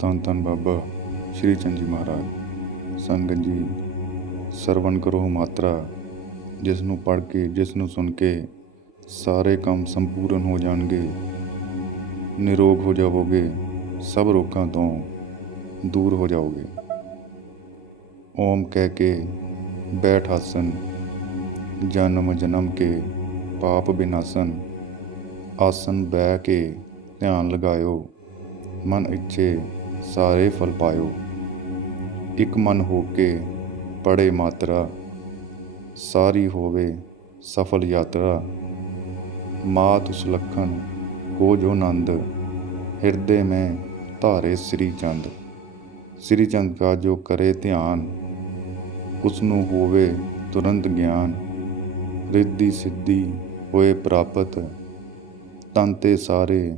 ਧੰਨ ਧੰਨ ਬਾਬਾ ਸ਼੍ਰੀ ਚੰਦ ਜੀ ਮਹਾਰਾਜ। ਸੰਗਤ ਜੀ, ਸਰਵਣ ਕਰੋ ਮਾਤਰਾ ਜਿਸ ਨੂੰ ਪੜ੍ਹ ਕੇ ਜਿਸ ਨੂੰ ਸੁਣ ਕੇ ਸਾਰੇ ਕੰਮ ਸੰਪੂਰਨ ਹੋ ਜਾਣਗੇ, ਨਿਰੋਗ ਹੋ ਜਾਵੋਗੇ, ਸਭ ਰੋਗਾਂ ਤੋਂ ਦੂਰ ਹੋ ਜਾਓਗੇ। ਓਮ ਕਹਿ ਕੇ ਬੈਠ ਆਸਨ, ਜਨਮ ਜਨਮ ਕੇ ਪਾਪ ਬਿਨਾਸਨ, ਆਸਨ ਬਹਿ ਕੇ ਧਿਆਨ ਲਗਾਇਓ, ਮਨ ਇੱਛੇ ਸਾਰੇ ਫਲ ਪਾਇਓ। ਇੱਕ ਮਨ ਹੋ ਕੇ ਪੜੇ ਮਾਤਰਾ, ਸਾਰੀ ਹੋਵੇ ਸਫਲ ਯਾਤਰਾ। ਮਾਤ ਸੁਲੱਖਣ ਕੋ ਜੋ ਨੰਦ ਹਿਰਦੇ ਮੈਂ ਧਾਰੇ ਸ੍ਰੀ ਚੰਦ। ਸ੍ਰੀ ਚੰਦ ਕਾ ਜੋ ਕਰੇ ਧਿਆਨ ਉਸ ਨੂੰ ਹੋਵੇ ਤੁਰੰਤ ਗਿਆਨ। ਰਿੱਧੀ ਸਿੱਧੀ ਹੋਏ ਪ੍ਰਾਪਤ, ਤਨ ਤੇ ਸਾਰੇ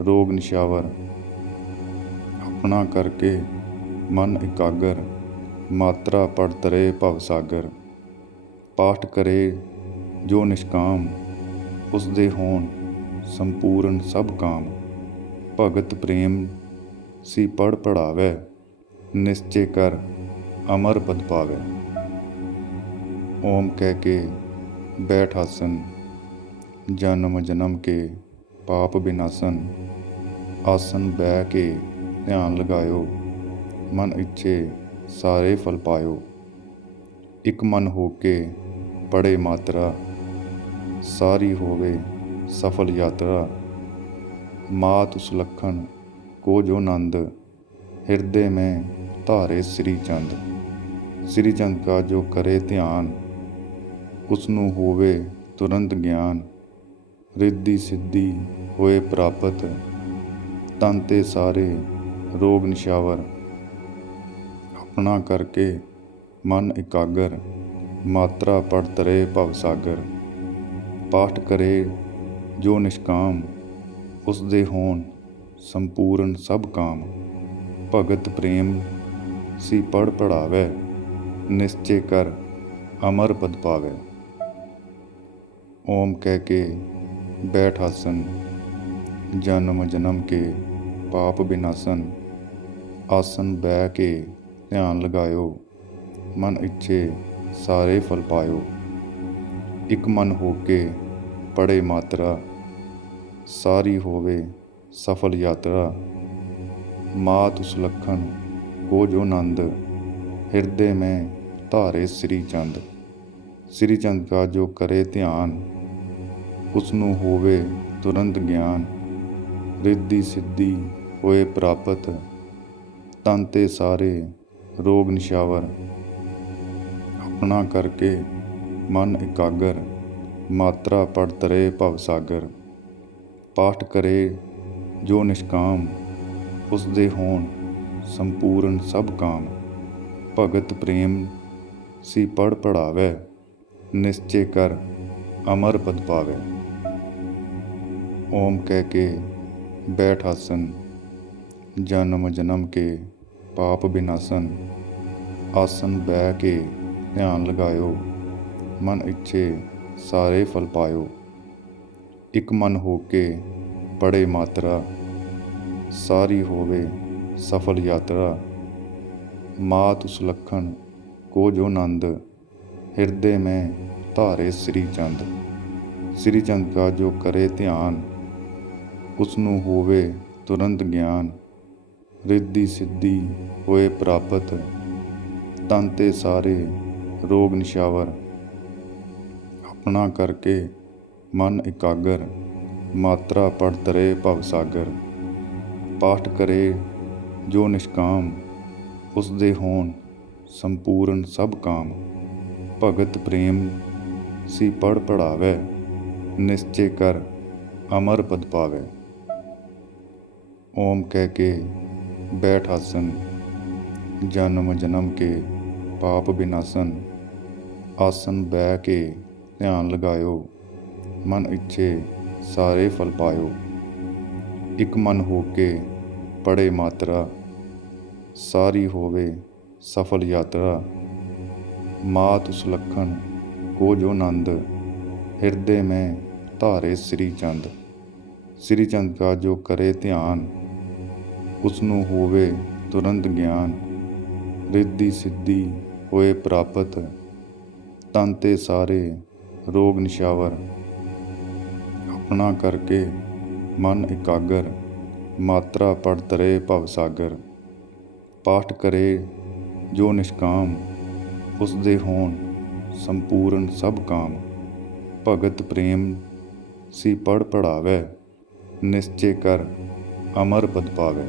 ਰੋਗ ਨਿਸ਼ਾਵਰ। ਆਪਣਾ ਕਰਕੇ ਮਨ ਇਕਾਗਰ, ਮਾਤਰਾ ਪੜਤ ਰਹੇ ਭਵ ਸਾਗਰ। ਪਾਠ ਕਰੇ ਜੋ ਨਿਸ਼ਕਾਮ ਉਸ ਦੇ ਹੋਣ ਸੰਪੂਰਨ ਸਭ ਕਾਮ। ਭਗਤ ਪ੍ਰੇਮ ਸੀ ਪੜ ਪੜਾਵੇ ਨਿਸ਼ਚੇ ਕਰ ਅਮਰ ਪਦ ਪਾਵੇ। ਓਮ ਕਹਿ ਕੇ ਬੈਠ ਆਸਨ, ਜਨਮ ਜਨਮ ਕੇ ਪਾਪ ਬਿਨਾਸਨ, ਆਸਨ ਬਹਿ ਕੇ ਧਿਆਨ ਲਗਾਇਓ, ਮਨ ਇੱਛੇ ਸਾਰੇ ਫਲ ਪਾਇਓ। ਇੱਕ ਮਨ ਹੋ ਕੇ ਪੜੇ ਮਾਤਰਾ, ਸਾਰੀ ਹੋਵੇ ਸਫਲ ਯਾਤਰਾ। ਮਾਤ ਸੁਲੱਖਣ ਕੋ ਜੋ ਨੰਦ, ਹਿਰਦੇ ਮੈਂ ਧਾਰੇ ਸ੍ਰੀ ਚੰਦ। ਸ੍ਰੀ ਚੰਦ ਕਾ ਜੋ ਕਰੇ ਧਿਆਨ ਉਸ ਨੂੰ ਹੋਵੇ ਤੁਰੰਤ ਗਿਆਨ। ਰਿੱਧੀ ਸਿੱਧੀ ਹੋਏ ਪ੍ਰਾਪਤ, ਤਨ ਤੇ ਸਾਰੇ ਰੋਗ ਨਿਸ਼ਾਵਰ। ਆਪਣਾ ਕਰਕੇ ਮਨ ਇਕਾਗਰ, ਮਾਤਰਾ ਪੜਤ ਰਹੇ ਭਵ ਸਾਗਰ। ਪਾਠ ਕਰੇ ਜੋ ਨਿਸ਼ਕਾਮ ਉਸ ਦੇ ਹੋਣ ਸੰਪੂਰਨ ਸਭ ਕਾਮ। ਭਗਤ ਪ੍ਰੇਮ ਸੀ ਪੜ ਪੜਾਵੇ ਨਿਸ਼ਚੇ ਕਰ ਅਮਰ ਪਦ ਪਾਵੇ। ਓਮ ਕਹਿ ਕੇ ਬੈਠ ਹਸਨ ਜਨਮ ਜਨਮ ਕੇ ਪਾਪ ਬਿਨਾਸਨ। ਆਸਨ ਬਹਿ ਕੇ ਧਿਆਨ ਲਗਾਇਓ, ਮਨ ਇੱਛੇ ਸਾਰੇ ਫਲ ਪਾਇਓ। ਇੱਕ ਮਨ ਹੋ ਕੇ ਪੜੇ ਮਾਤਰਾ, ਸਾਰੀ ਹੋਵੇ ਸਫਲ ਯਾਤਰਾ। ਮਾਤ ਸੁਲੱਖਣ ਕੋ ਜੋ ਨੰਦ, ਹਿਰਦੇ ਮੈਂ ਧਾਰੇ ਸ੍ਰੀ ਚੰਦ। ਸ੍ਰੀ ਚੰਦ ਕਾ ਜੋ ਕਰੇ ਧਿਆਨ ਉਸ ਨੂੰ ਹੋਵੇ ਤੁਰੰਤ ਗਿਆਨ। ਰਿੱਧੀ ਸਿੱਧੀ ਹੋਏ ਪ੍ਰਾਪਤ ਤਨ ਤੇ ਸਾਰੇ ਰੋਗ ਨਿਸ਼ਾਵਰ। ਆਪਣਾ ਕਰਕੇ ਮਨ ਇਕਾਗਰ, ਮਾਤਰਾ ਪੜਤ ਰਹੇ ਭਵ ਸਾਗਰ। ਪਾਠ ਕਰੇ ਜੋ ਨਿਸ਼ਕਾਮ ਉਸ ਦੇ ਹੋਣ ਸੰਪੂਰਨ ਸਭ ਕਾਮ। ਭਗਤ ਪ੍ਰੇਮ ਸੀ ਪੜ ਪੜਾਵੇ ਨਿਸ਼ਚੇ ਕਰ ਅਮਰ ਪਦ ਪਾਵੇ। ਓਮ ਕਹਿ ਕੇ ਬੈਠ ਆਸਨ। ਜਨਮ ਜਨਮ ਕੇ ਪਾਪ ਬਿਨਾਸਨ, ਆਸਨ ਬਹਿ ਕੇ ਧਿਆਨ ਲਗਾਇਓ, ਮਨ ਇੱਛੇ ਸਾਰੇ ਫਲ ਪਾਇਓ। ਇੱਕ ਮਨ ਹੋ ਕੇ ਪੜੇ ਮਾਤਰਾ, ਸਾਰੀ ਹੋਵੇ ਸਫਲ ਯਾਤਰਾ। ਮਾਤ ਸੁਲੱਖਣ ਕੋ ਜੋ ਨੰਦ, ਹਿਰਦੇ ਮੈਂ ਧਾਰੇ ਸ੍ਰੀ ਚੰਦ। ਸ੍ਰੀ ਚੰਦ ਕਾ ਜੋ ਕਰੇ ਧਿਆਨ ਉਸ ਨੂੰ ਹੋਵੇ ਤੁਰੰਤ ਗਿਆਨ। ਰਿੱਧੀ ਸਿੱਧੀ ਹੋਏ ਪ੍ਰਾਪਤ, ਤਨ ਤੇ ਸਾਰੇ ਰੋਗ ਨਿਸ਼ਾਵਰ ਆਪਣਾ ਕਰਕੇ ਮਨ ਇਕਾਗਰ, ਮਾਤਰਾ ਪੜਤ ਰਹੇ ਭਵ ਸਾਗਰ। ਪਾਠ ਕਰੇ ਜੋ ਨਿਸ਼ਕਾਮ ਉਸ ਦੇ ਹੋਣ ਸੰਪੂਰਨ ਸਭ ਕਾਮ। ਭਗਤ ਪ੍ਰੇਮ ਸੀ ਪੜ ਪੜਾਵੇ ਨਿਸ਼ਚੇ ਕਰ ਅਮਰ ਪਦ ਪਾਵੇ। ਓਮ ਕਹਿ ਕੇ ਬੈਠ ਆਸਨ ਜਨਮ ਜਨਮ ਕੇ ਪਾਪ ਬਿਨਾਸਨ ਆਸਨ ਬਹਿ ਕੇ ਧਿਆਨ ਲਗਾਇਓ, ਮਨ ਇੱਛੇ ਸਾਰੇ ਫਲ ਪਾਇਓ। ਇੱਕ ਮਨ ਹੋ ਕੇ ਪੜੇ ਮਾਤਰਾ, ਸਾਰੀ ਹੋਵੇ ਸਫਲ ਯਾਤਰਾ। ਮਾਤ ਸੁਲੱਖਣ ਕੋ ਜੋ ਨੰਦ, ਹਿਰਦੇ ਮੈਂ ਧਾਰੇ ਸ੍ਰੀ ਚੰਦ। ਸ੍ਰੀ ਚੰਦ ਕਾ ਜੋ ਕਰੇ ਧਿਆਨ ਉਸ ਨੂੰ ਹੋਵੇ ਤੁਰੰਤ ਗਿਆਨ, ਰਿੱਧੀ ਸਿੱਧੀ ਹੋਏ ਪ੍ਰਾਪਤ, ਤਨ ਤੇ ਸਾਰੇ ਰੋਗ ਨਿਸ਼ਾਵਰ। ਆਪਣਾ ਕਰਕੇ ਮਨ ਇਕਾਗਰ, ਮਾਤਰਾ ਪੜ ਤਰੇ ਭਵ ਸਾਗਰ। ਪਾਠ ਕਰੇ ਜੋ ਨਿਸ਼ਕਾਮ ਉਸ ਦੇ ਹੋਣ ਸੰਪੂਰਨ ਸਭ ਕਾਮ। ਭਗਤ ਪ੍ਰੇਮ ਸੀ ਪੜ ਪੜਾਵੇ ਨਿਸ਼ਚੇ ਕਰ ਅਮਰ ਪਦ ਪਾਵੇ।